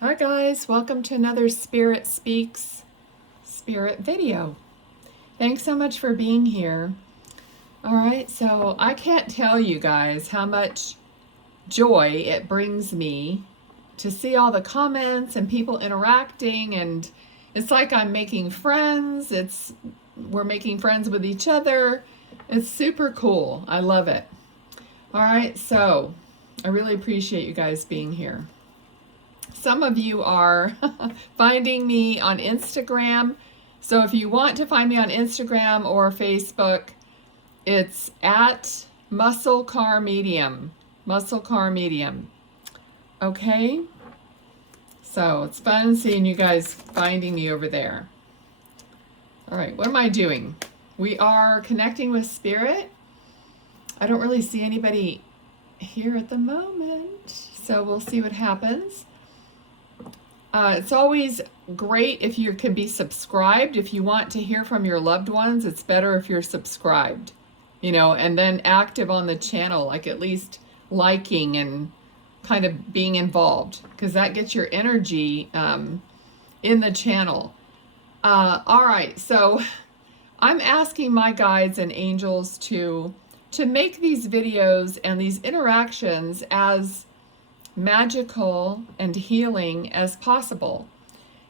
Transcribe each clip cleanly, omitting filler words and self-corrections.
Hi guys, welcome to another Spirit Speaks Spirit video. Thanks so much for being here. Alright, so I can't tell you guys how much joy it brings me to see all the comments and people interacting, and it's like I'm making friends. We're making friends with each other. It's super cool. I love it. Alright, so I really appreciate you guys being here. Some of you are finding me on Instagram. So if you want to find me on Instagram or Facebook, it's at Muscle Car Medium. Muscle Car Medium. Okay? So it's fun seeing you guys finding me over there. All right, what am I doing? We are connecting with Spirit. I don't really see anybody here at the moment, so we'll see what happens. It's always great if you can be subscribed. If you want to hear from your loved ones, it's better if you're subscribed, and then active on the channel, like at least liking and kind of being involved, because that gets your energy in the channel. All right, so I'm asking my guides and angels to make these videos and these interactions as magical and healing as possible.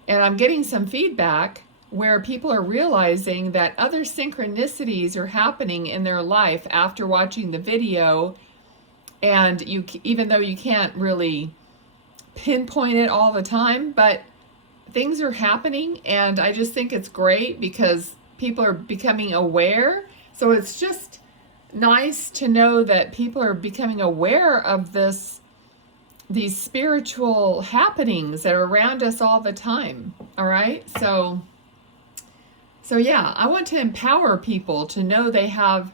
And I'm getting some feedback where people are realizing that other synchronicities are happening in their life after watching the video, and even though you can't really pinpoint it all the time, but things are happening, and I just think it's great because people are becoming aware. So it's just nice to know that people are becoming aware of these spiritual happenings that are around us all the time. All right, so yeah, I want to empower people to know they have,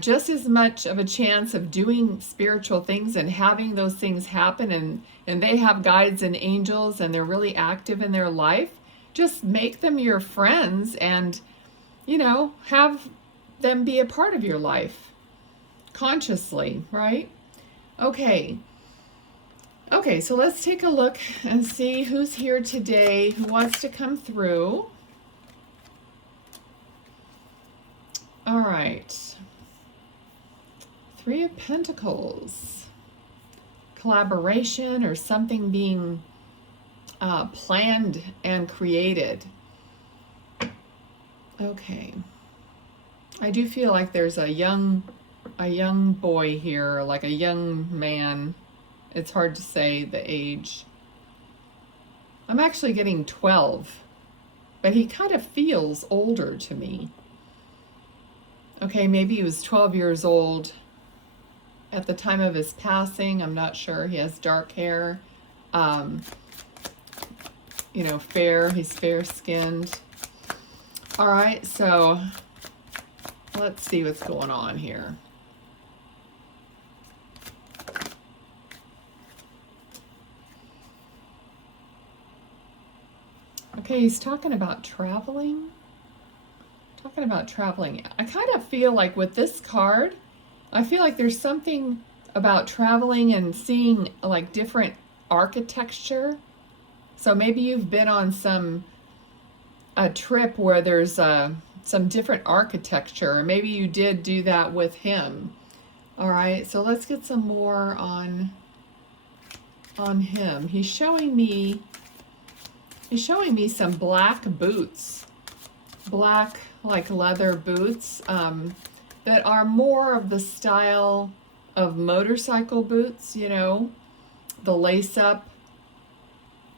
just as much of a chance of doing spiritual things and having those things happen, and they have guides and angels and they're really active in their life. Just make them your friends and, have them be a part of your life consciously, right? Okay, so let's take a look and see who's here today, who wants to come through. All right. Three of Pentacles. Collaboration or something being planned and created. Okay. I do feel like there's a young boy here, like a young man. It's hard to say the age. I'm actually getting 12, but he kind of feels older to me. Okay, maybe he was 12 years old at the time of his passing. I'm not sure. He has dark hair, fair. He's fair-skinned. All right, so let's see what's going on here. Okay, he's talking about traveling. I kind of feel like with this card, I feel like there's something about traveling and seeing like different architecture. So maybe you've been on a trip where there's some different architecture, or maybe you did do that with him. All right, so let's get some more on him. He's showing me some black boots, black like leather boots that are more of the style of motorcycle boots, the lace-up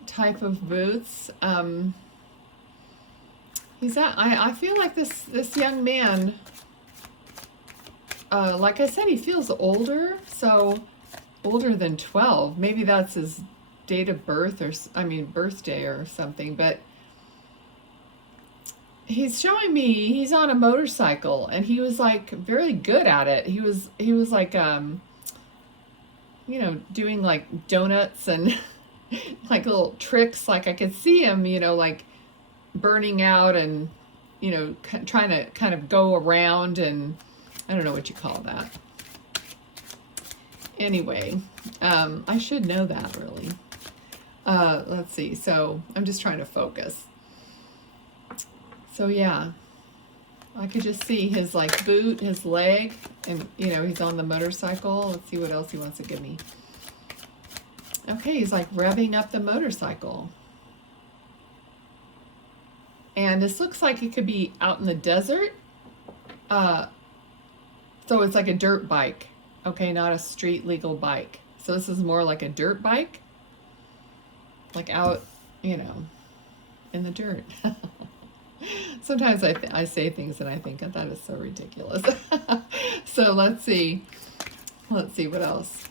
type of boots. I feel like this young man, like I said, he feels older, so older than 12. Maybe that's his date of birth, birthday or something, but he's showing me he's on a motorcycle and he was like very good at it. He was like doing like donuts and like little tricks. Like I could see him, like burning out and trying to kind of go around, and I don't know what you call that. Anyway, I should know that really. Let's see. So I'm just trying to focus. So yeah, I could just see his like boot, his leg, and you know, he's on the motorcycle. Let's see what else he wants to give me. Okay, he's like revving up the motorcycle. And this looks like it could be out in the desert. So it's like a dirt bike. Okay, not a street legal bike. So this is more like a dirt bike. Like out, you know, in the dirt. Sometimes I say things and I think, oh, that is so ridiculous. So let's see. Let's see what else.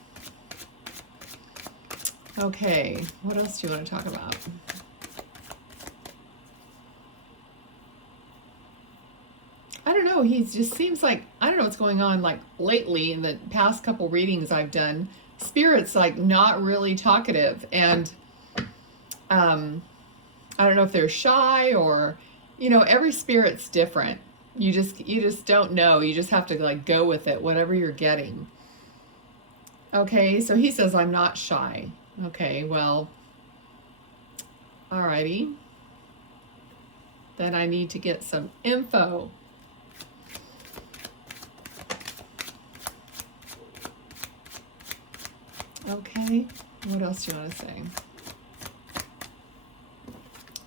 Okay, what else do you want to talk about? I don't know, he just seems like, I don't know what's going on, like lately in the past couple readings I've done, Spirit's like not really talkative, and I don't know if they're shy or, you know, every spirit's different. You just don't know. You just have to like go with it, whatever you're getting. Okay, so he says, I'm not shy. Okay, well, alrighty. Then I need to get some info. Okay, what else do you want to say?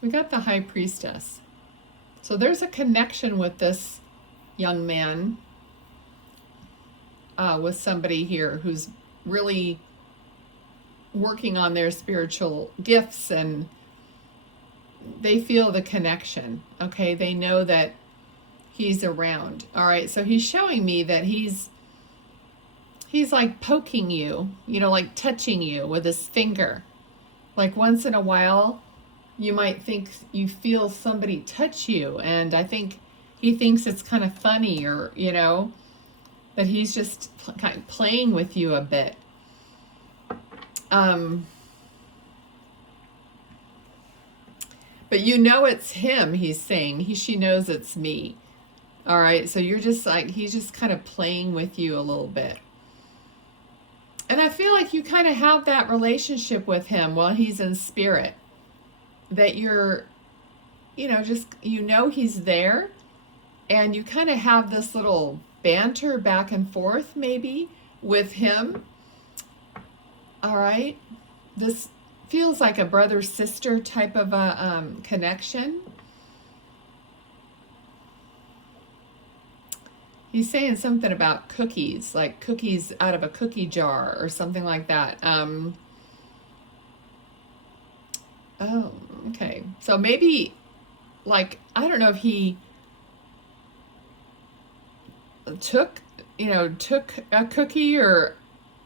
We got the High Priestess. So there's a connection with this young man, with somebody here who's really working on their spiritual gifts, and they feel the connection. Okay, they know that he's around. All right, so he's showing me that he's like poking you, you know, like touching you with his finger. Like once in a while, you might think you feel somebody touch you, and I think he thinks it's kind of funny, or, you know, that he's just kind of playing with you a bit. But you know it's him, he's saying. She knows it's me. All right, so you're just like, he's just kind of playing with you a little bit. And I feel like you kind of have that relationship with him while he's in spirit. That you're, you know, just, you know he's there. And you kind of have this little banter back and forth maybe with him. All right. This feels like a brother-sister type of a connection. He's saying something about cookies, like cookies out of a cookie jar or something like that. Oh, okay. So maybe, like, I don't know if he took a cookie, or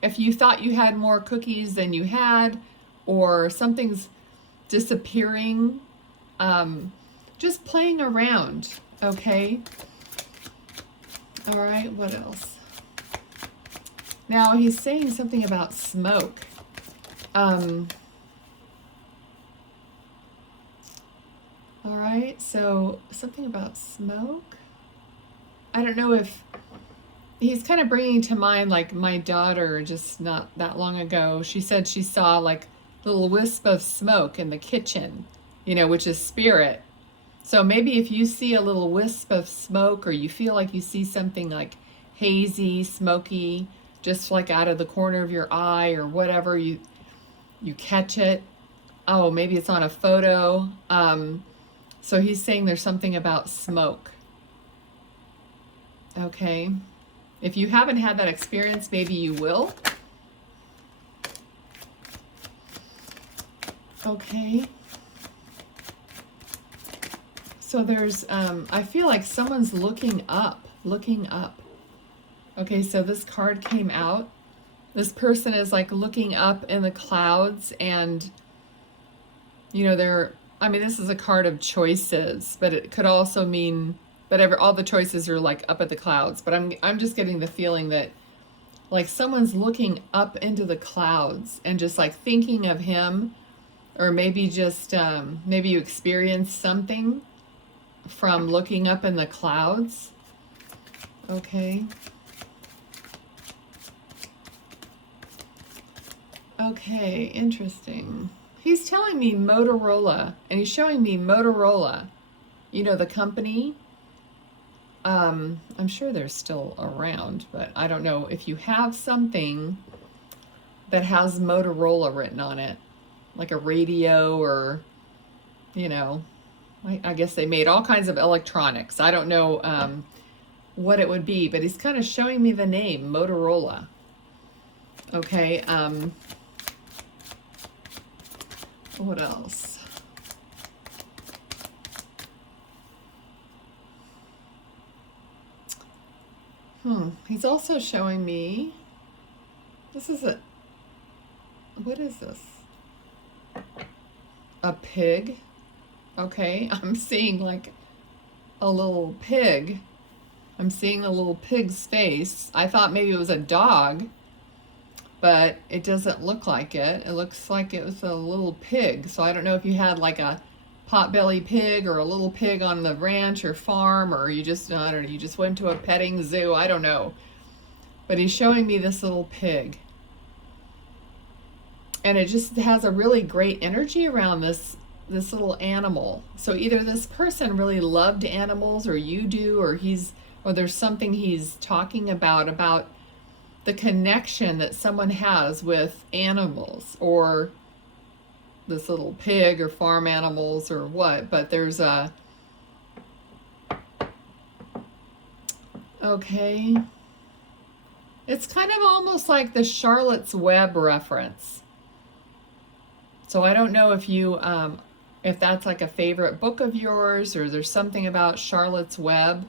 if you thought you had more cookies than you had, or something's disappearing. Just playing around, okay? All right, what else? Now he's saying something about smoke. All right, so something about smoke. I don't know if he's kind of bringing to mind, like, my daughter just not that long ago. She said she saw like a little wisp of smoke in the kitchen, you know, which is spirit. So maybe if you see a little wisp of smoke, or you feel like you see something like hazy, smoky, just like out of the corner of your eye or whatever, you catch it. Oh, maybe it's on a photo. So he's saying there's something about smoke. Okay. If you haven't had that experience, maybe you will. Okay. So there's, I feel like someone's looking up. Okay, so this card came out. This person is like looking up in the clouds, and, you know, this is a card of choices, but it could also mean that all the choices are like up at the clouds. But I'm just getting the feeling that like someone's looking up into the clouds and just like thinking of him, or maybe just, maybe you experienced something from looking up in the clouds. Okay. Okay, interesting. he's telling me Motorola, and he's showing me Motorola, you know, the company. I'm sure they're still around, but I don't know if you have something that has Motorola written on it, like a radio, or, you know, I guess they made all kinds of electronics. I don't know what it would be, but he's kind of showing me the name, Motorola. Okay, what else? He's also showing me, this is what is this? A pig. Okay, I'm seeing like a little pig. I'm seeing a little pig's face. I thought maybe it was a dog, but it doesn't look like it. It looks like it was a little pig. So I don't know if you had like a potbelly pig or a little pig on the ranch or farm, or you just, I don't know, you just went to a petting zoo. I don't know. But he's showing me this little pig. And it just has a really great energy around this little animal. So either this person really loved animals, or you do, or there's something he's talking about the connection that someone has with animals, or this little pig, or farm animals, or what. But there's okay. It's kind of almost like the Charlotte's Web reference. So I don't know if you, if that's like a favorite book of yours, or there's something about Charlotte's Web,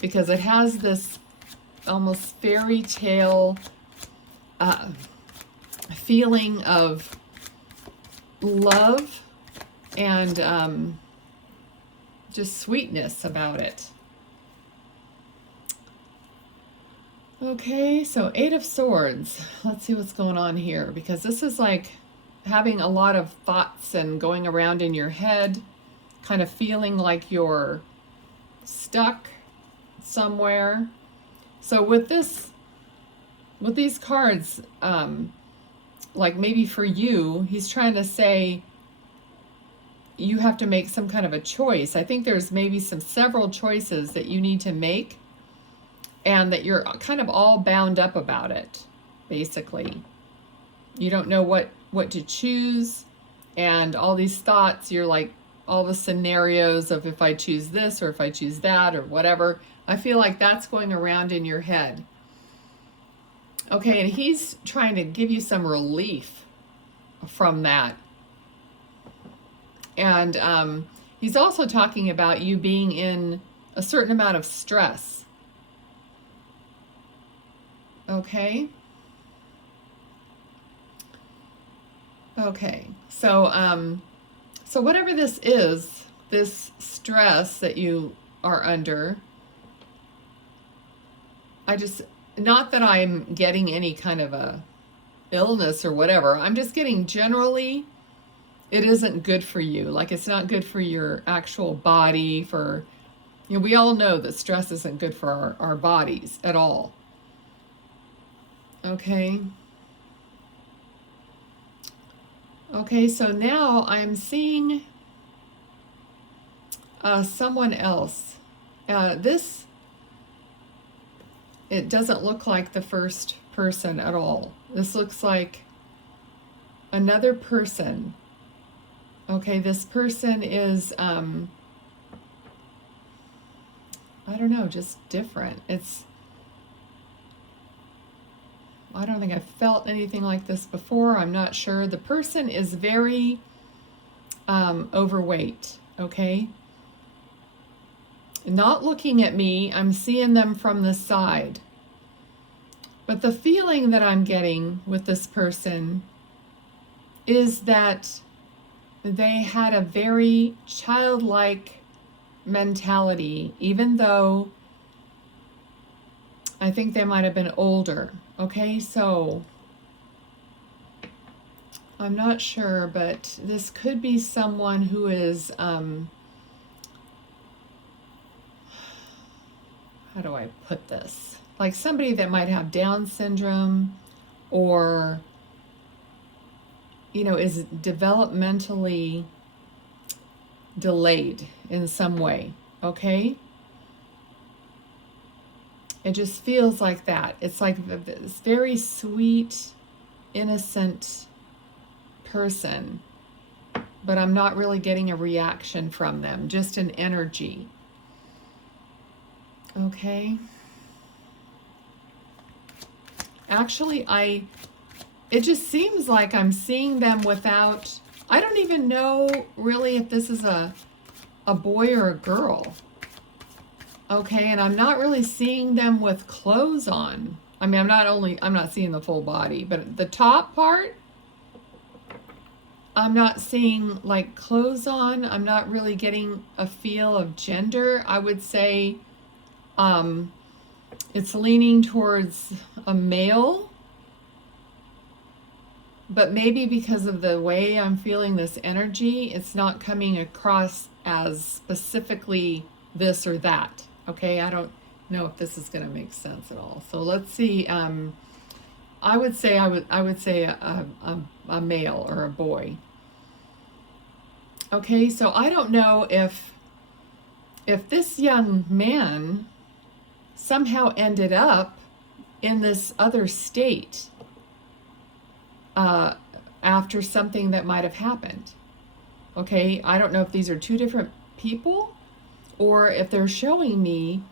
because it has this almost fairy tale feeling of love and just sweetness about it. Okay, so 8 of Swords. Let's see what's going on here, because this is like having a lot of thoughts and going around in your head, kind of feeling like you're stuck somewhere. So with these cards, like maybe for you, he's trying to say you have to make some kind of a choice. I think there's maybe several choices that you need to make, and that you're kind of all bound up about it, basically. You don't know what to choose, and all these thoughts, you're like, all the scenarios of if I choose this, or if I choose that, or whatever. I feel like that's going around in your head. Okay, and he's trying to give you some relief from that. And he's also talking about you being in a certain amount of stress. Okay. Okay. So so whatever this is, this stress that you are under, not that I'm getting any kind of a illness or whatever. I'm just getting generally, it isn't good for you. Like, it's not good for your actual body, we all know that stress isn't good for our bodies at all. Okay. Okay, so now I'm seeing someone else. It doesn't look like the first person at all. This looks like another person. Okay, this person is, I don't know, just different. I don't think I've felt anything like this before. I'm not sure. The person is very overweight, okay? Not looking at me. I'm seeing them from the side. But the feeling that I'm getting with this person is that they had a very childlike mentality, even though I think they might have been older. Okay, so I'm not sure, but this could be someone who is, how do I put this? Like somebody that might have Down syndrome, or is developmentally delayed in some way, okay? It just feels like that. It's like this very sweet, innocent person, but I'm not really getting a reaction from them, just an energy. Okay. Actually, it just seems like I'm seeing them without, I don't even know really if this is a boy or a girl. Okay, and I'm not really seeing them with clothes on. I mean, I'm not seeing the full body, but the top part, I'm not seeing like clothes on. I'm not really getting a feel of gender. I would say it's leaning towards a male, but maybe because of the way I'm feeling this energy, it's not coming across as specifically this or that. Okay, I don't know if this is going to make sense at all. So let's see. I would say a male or a boy. Okay, so I don't know if this young man somehow ended up in this other state after something that might have happened. Okay, I don't know if these are two different people, or if they're showing me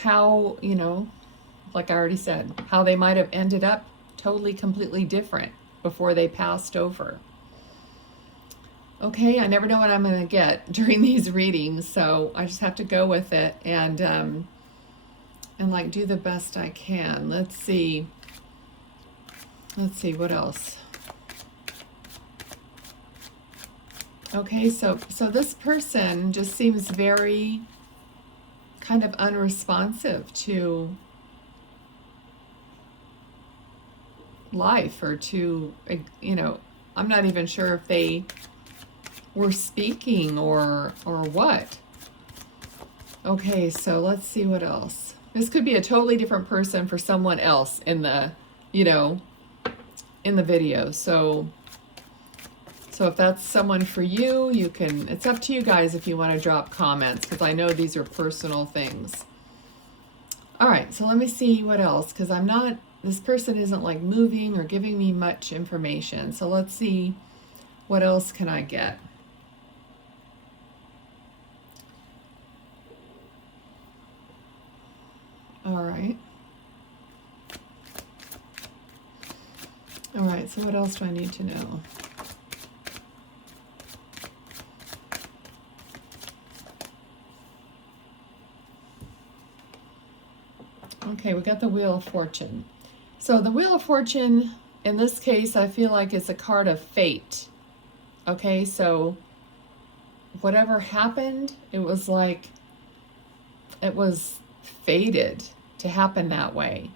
how, like I already said, how they might have ended up totally, completely different before they passed over. Okay, I never know what I'm going to get during these readings, so I just have to go with it and like do the best I can. Let's see what else. Okay, so this person just seems very kind of unresponsive to life, or to, I'm not even sure if they were speaking or what. Okay, so let's see what else. This could be a totally different person for someone else in the, in the video. So if that's someone for you, it's up to you guys if you want to drop comments, because I know these are personal things. All right, so let me see what else, because this person isn't like moving or giving me much information. So let's see, what else can I get? All right. All right, so what else do I need to know? Okay, we got the Wheel of Fortune. So the Wheel of Fortune, in this case, I feel like it's a card of fate. Okay, so whatever happened, it was like, it was fated to happen that way.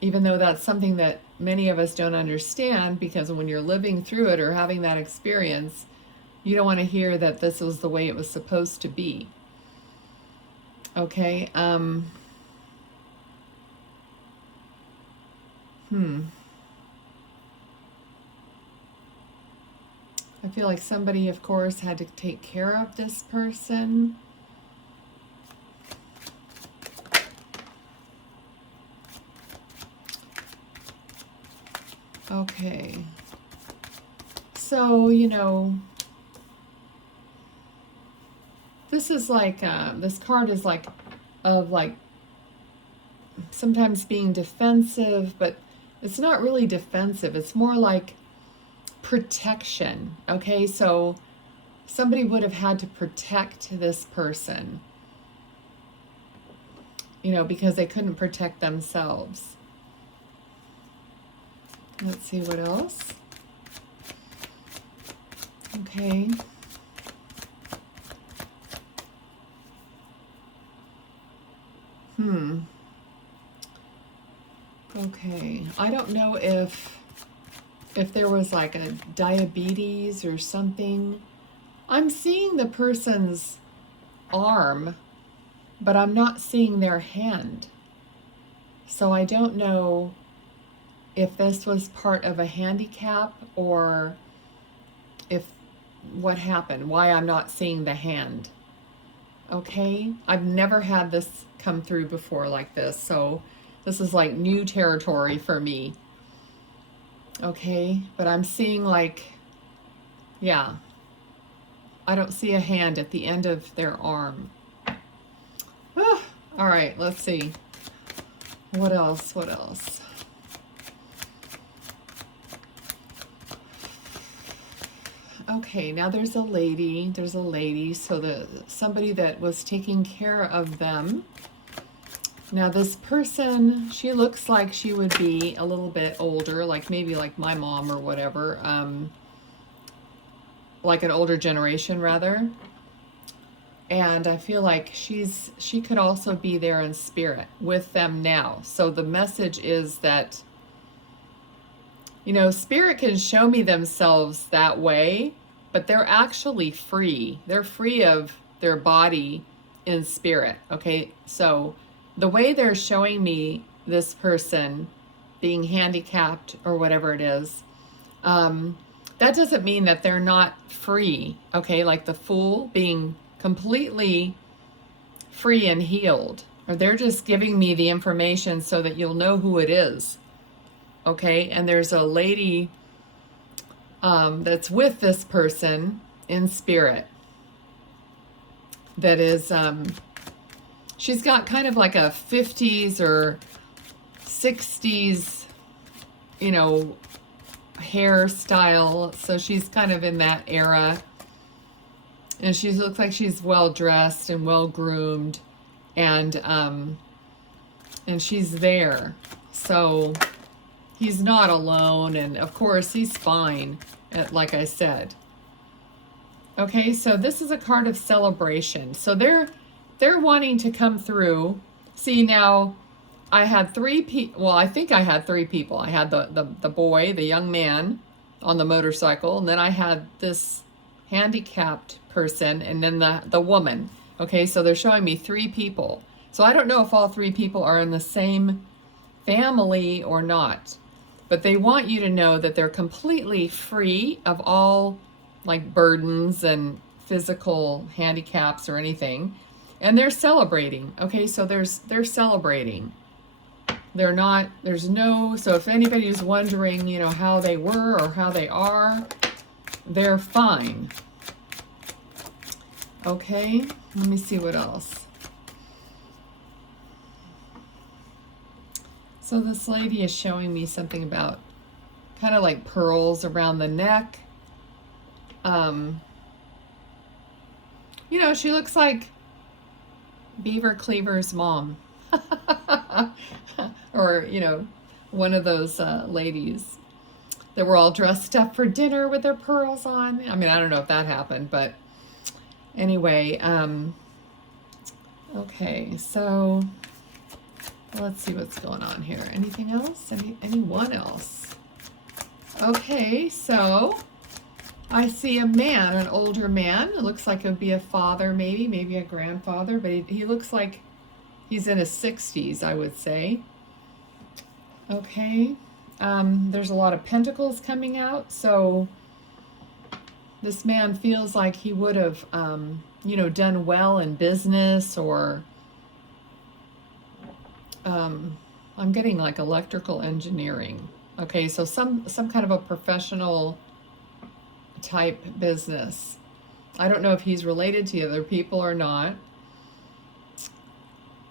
Even though that's something that many of us don't understand, because when you're living through it or having that experience, you don't want to hear that this was the way it was supposed to be. Okay, I feel like somebody, of course, had to take care of this person. Okay. So, this is like, this card is like, of like, sometimes being defensive, but it's not really defensive. It's more like protection. Okay, so somebody would have had to protect this person, because they couldn't protect themselves. Let's see what else. Okay. Okay, I don't know if there was like a diabetes or something. I'm seeing the person's arm, but I'm not seeing their hand. So I don't know if this was part of a handicap, or if what happened, why I'm not seeing the hand. Okay, I've never had this come through before like this, so this is like new territory for me. Okay, but I'm seeing like, yeah, I don't see a hand at the end of their arm. Ah, all right, let's see. What else? What else? Okay, now there's a lady, so somebody that was taking care of them. Now this person, she looks like she would be a little bit older, like maybe like my mom or whatever, like an older generation rather. And I feel like she could also be there in spirit with them now. So the message is that, you know, spirit can show me themselves that way, but they're actually free. They're free of their body in spirit. Okay, so the way they're showing me this person being handicapped or whatever it is, that doesn't mean that they're not free. Okay, like the Fool being completely free and healed, or they're just giving me the information so that you'll know who it is. Okay, and there's a lady that's with this person in spirit that is, she's got kind of like a 50s or 60s, you know, hairstyle. So she's kind of in that era. And she looks like she's well dressed and well groomed, and she's there. So he's not alone, and of course he's fine, like I said. Okay, so this is a card of celebration. So they're wanting to come through. See, now I had three people. Well, I think I had three people. I had the boy, the young man on the motorcycle, and then I had this handicapped person, and then the woman. Okay, so they're showing me three people. So I don't know if all three people are in the same family or not, but they want you to know that they're completely free of all like burdens and physical handicaps or anything, and they're celebrating. Okay, so they're celebrating. They're not, there's no, so if anybody's wondering, you know, how they were or how they are, they're fine. Okay, let me see what else. So this lady is showing me something about kind of like pearls around the neck. You know, she looks like Beaver Cleaver's mom. Or, you know, one of those ladies that were all dressed up for dinner with their pearls on. I mean, I don't know if that happened, but anyway, okay, so let's see what's going on here. Anything else? Anyone else? Okay, so I see a man, an older man. It looks like it would be a father, maybe a grandfather, but he looks like he's in his 60s, I would say. Okay, there's a lot of pentacles coming out, so this man feels like he would have, you know, done well in business, or I'm getting like electrical engineering. Okay, so some kind of a professional type business. I don't know if he's related to other people or not.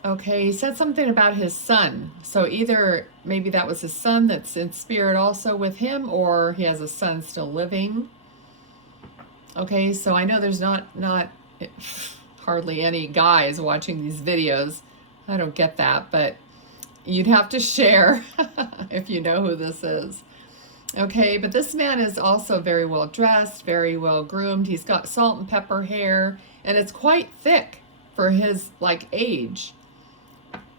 Okay, he said something about his son. So either maybe that was his son that's in spirit also with him, or he has a son still living. Okay, so I know there's not hardly any guys watching these videos. I don't get that, but you'd have to share if you know who this is. Okay, but this man is also very well dressed, very well groomed. He's got salt and pepper hair, and it's quite thick for his like age.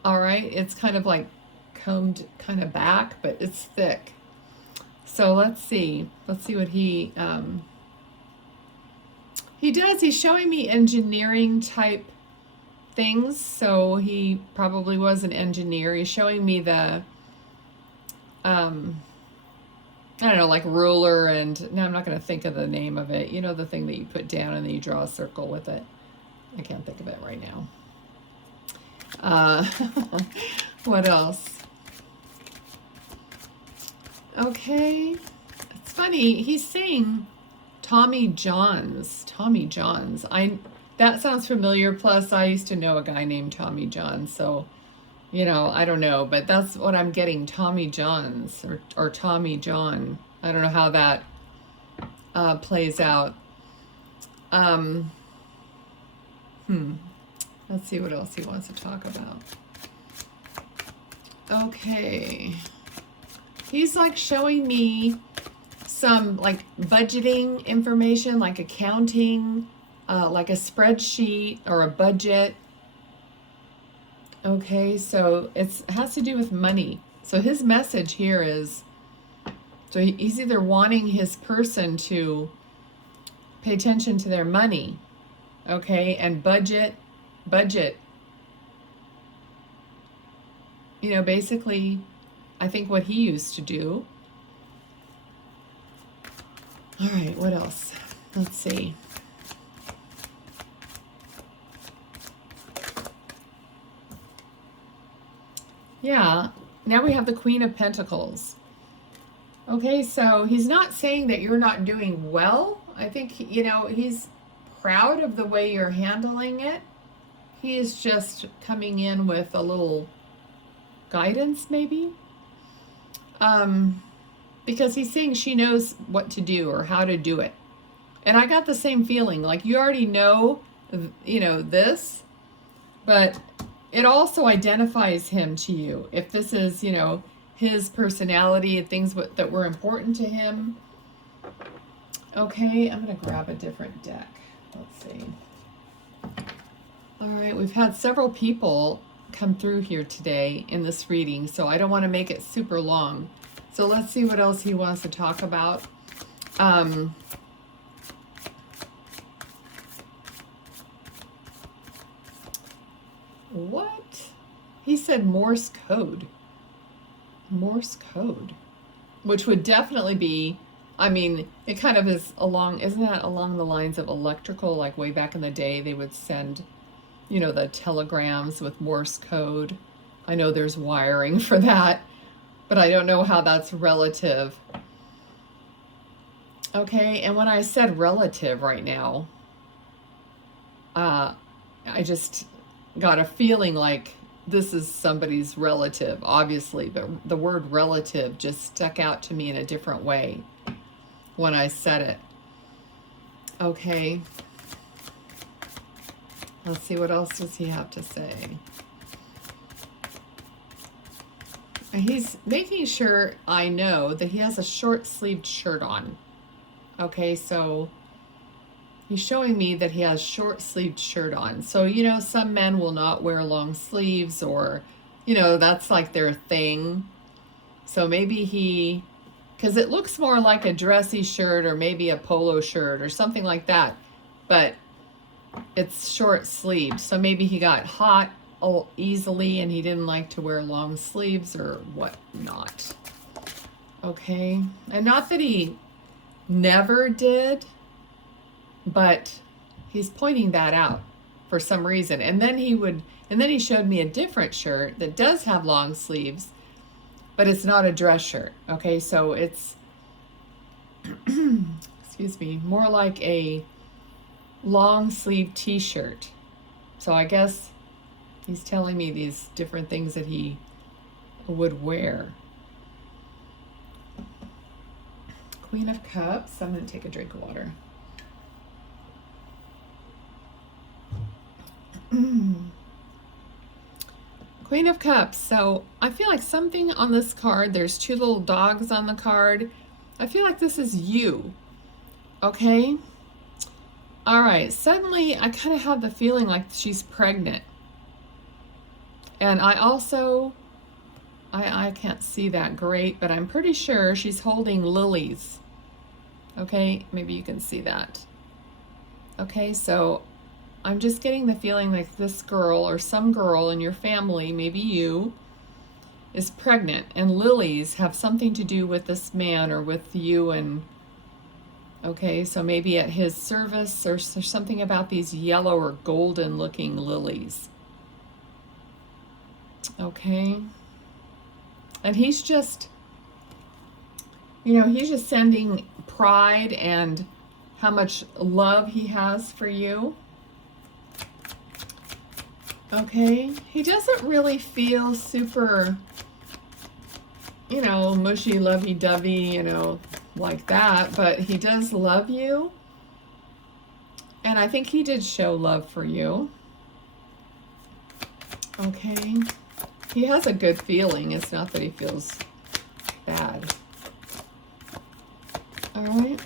All right, it's kind of like combed kind of back, but it's thick. So let's see what he does. He's showing me engineering type things, so he probably was an engineer. He's showing me the I don't know, like ruler, and now I'm not going to think of the name of it. You know, the thing that you put down and then you draw a circle with it. I can't think of it right now. What else? Okay. It's funny. He's saying Tommy Johns. Tommy Johns. That sounds familiar. Plus, I used to know a guy named Tommy Johns. So, you know, I don't know. But that's what I'm getting. Tommy Johns or Tommy John. I don't know how that plays out. Let's see what else he wants to talk about. Okay. He's like showing me some like budgeting information, like accounting, like a spreadsheet or a budget. Okay, so it has to do with money. So his message here is, so he's either wanting his person to pay attention to their money, okay, and budget. You know, basically, I think what he used to do. All right, what else? Let's see. Yeah, now we have the Queen of Pentacles. Okay, so he's not saying that you're not doing well. I think, you know, he's proud of the way you're handling it. He is just coming in with a little guidance, maybe. Because he's saying she knows what to do or how to do it. And I got the same feeling, like you already know, you know, this, but it also identifies him to you. If this is, you know, his personality and things that were important to him. Okay, I'm going to grab a different deck. Let's see. All right, we've had several people come through here today in this reading, so I don't want to make it super long. So let's see what else he wants to talk about. What? He said Morse code. Morse code. Which would definitely be, I mean, it kind of is along, isn't that along the lines of electrical, like way back in the day they would send, you know, the telegrams with Morse code. I know there's wiring for that, but I don't know how that's relative. Okay, and when I said relative right now, I just got a feeling like this is somebody's relative, obviously, but the word relative just stuck out to me in a different way when I said it. Okay. Let's see, what else does he have to say? He's making sure I know that he has a short-sleeved shirt on. Okay, so he's showing me that he has short-sleeved shirt on. So, you know, some men will not wear long sleeves, or, you know, that's like their thing. So maybe he, because it looks more like a dressy shirt or maybe a polo shirt or something like that, but it's short-sleeved. So maybe he got hot easily and he didn't like to wear long sleeves or whatnot. Okay, and not that he never did, but he's pointing that out for some reason. And then he showed me a different shirt that does have long sleeves, but it's not a dress shirt. Okay, so it's excuse me, more like a long sleeve t-shirt. So I guess he's telling me these different things that he would wear. Queen of Cups. I'm going to take a drink of water. Queen of Cups. So I feel like something on this card, there's two little dogs on the card. I feel like this is you. Okay? All right. Suddenly, I kind of have the feeling like she's pregnant. And I also, I can't see that great, but I'm pretty sure she's holding lilies. Okay? Maybe you can see that. Okay, so I'm just getting the feeling like this girl or some girl in your family, maybe you, is pregnant, and lilies have something to do with this man or with you. And okay, so maybe at his service, or something about these yellow or golden looking lilies. Okay, and he's just, he's just sending pride and how much love he has for you. Okay, he doesn't really feel super, mushy, lovey-dovey, like that, but he does love you. And I think he did show love for you. Okay, he has a good feeling. It's not that he feels bad. All right.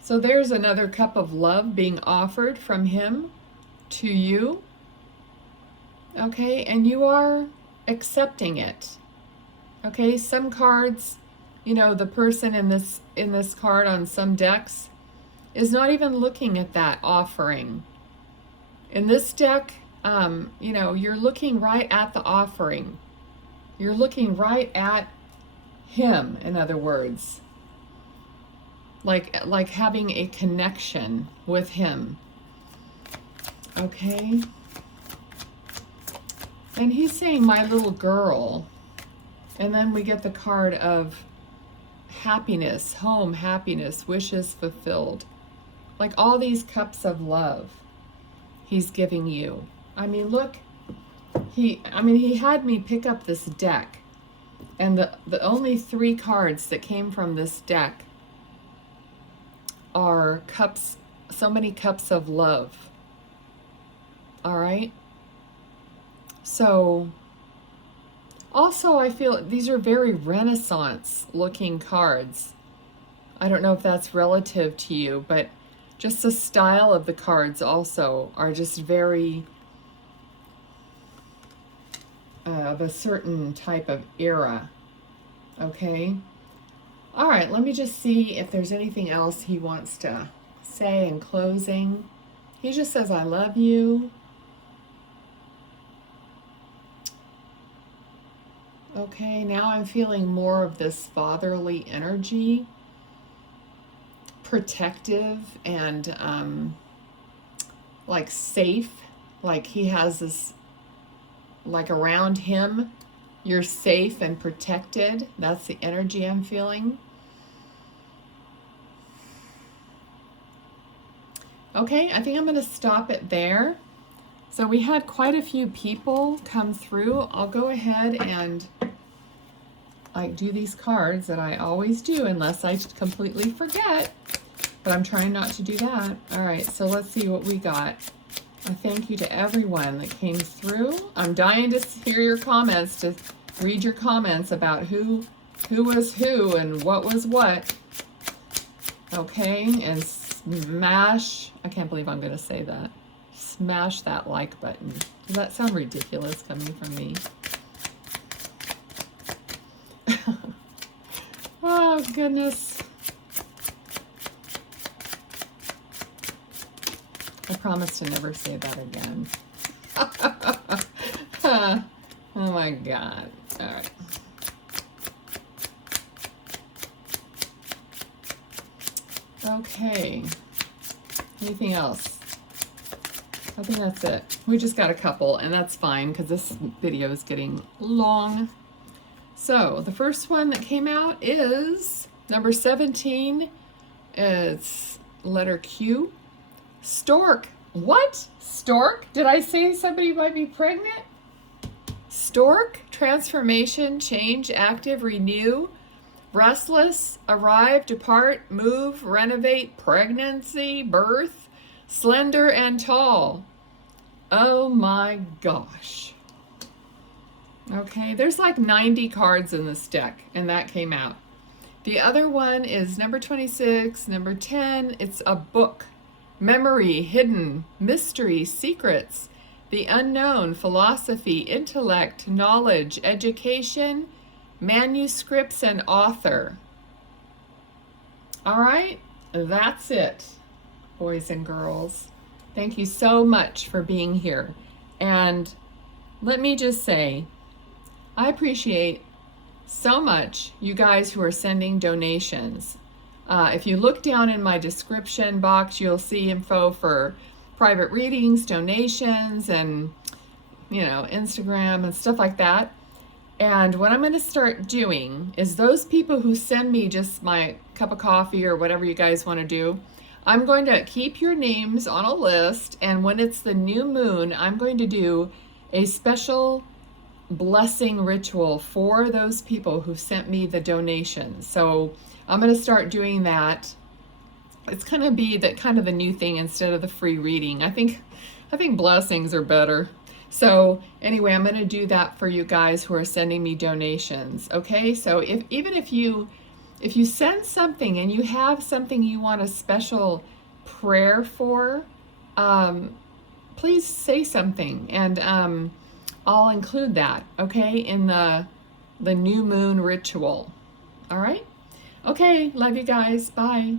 So there's another cup of love being offered from him to you. Okay, and you are accepting it. Okay, some cards, the person in this card on some decks is not even looking at that offering. In this deck, you're looking right at the offering. You're looking right at him, in other words. Like having a connection with him. Okay? And he's saying, my little girl. And then we get the card of happiness, home, happiness, wishes fulfilled. Like all these cups of love he's giving you. I mean, look, he had me pick up this deck. And the only 3 cards that came from this deck are cups, so many cups of love. All right? So, also I feel these are very Renaissance looking cards. I don't know if that's relative to you, but just the style of the cards also are just very of a certain type of era. Okay? All right, let me just see if there's anything else he wants to say in closing. He just says, I love you. Okay, now I'm feeling more of this fatherly energy, protective and like safe, like he has this, like around him, you're safe and protected. That's the energy I'm feeling. Okay, I think I'm going to stop it there. So we had quite a few people come through. I'll go ahead and do these cards that I always do unless I completely forget. But I'm trying not to do that. All right, so let's see what we got. A thank you to everyone that came through. I'm dying to hear your comments, to read your comments about who was who and what was what. Okay, and smash, I can't believe I'm going to say that. Smash that like button. Does that sound ridiculous coming from me? Oh, goodness. I promise to never say that again. Oh, my God. All right. Okay. Anything else? I think that's it. We just got a couple, and that's fine because this video is getting long. So the first one that came out is number 17. It's letter Q. Stork. What? Stork? Did I say somebody might be pregnant? Stork, transformation, change, active, renew, restless, arrive, depart, move, renovate, pregnancy, birth, slender and tall. Oh my gosh. Okay, there's like 90 cards in this deck, and that came out. The other one is number 26, number 10. It's a book. Memory, hidden, mystery, secrets, the unknown, philosophy, intellect, knowledge, education, manuscripts, and author. All right, that's it, boys and girls. Thank you so much for being here. And let me just say, I appreciate so much you guys who are sending donations. If you look down in my description box, you'll see info for private readings, donations, and Instagram and stuff like that. And what I'm going to start doing is those people who send me just my cup of coffee or whatever you guys want to do, I'm going to keep your names on a list, and when it's the new moon, I'm going to do a special blessing ritual for those people who sent me the donations. So I'm going to start doing that. It's going to be kind of the new thing instead of the free reading. I think blessings are better. So anyway, I'm going to do that for you guys who are sending me donations. Okay, so even if you send something and you have something you want a special prayer for, please say something, and I'll include that, okay, in the new moon ritual. All right? Okay, love you guys. Bye.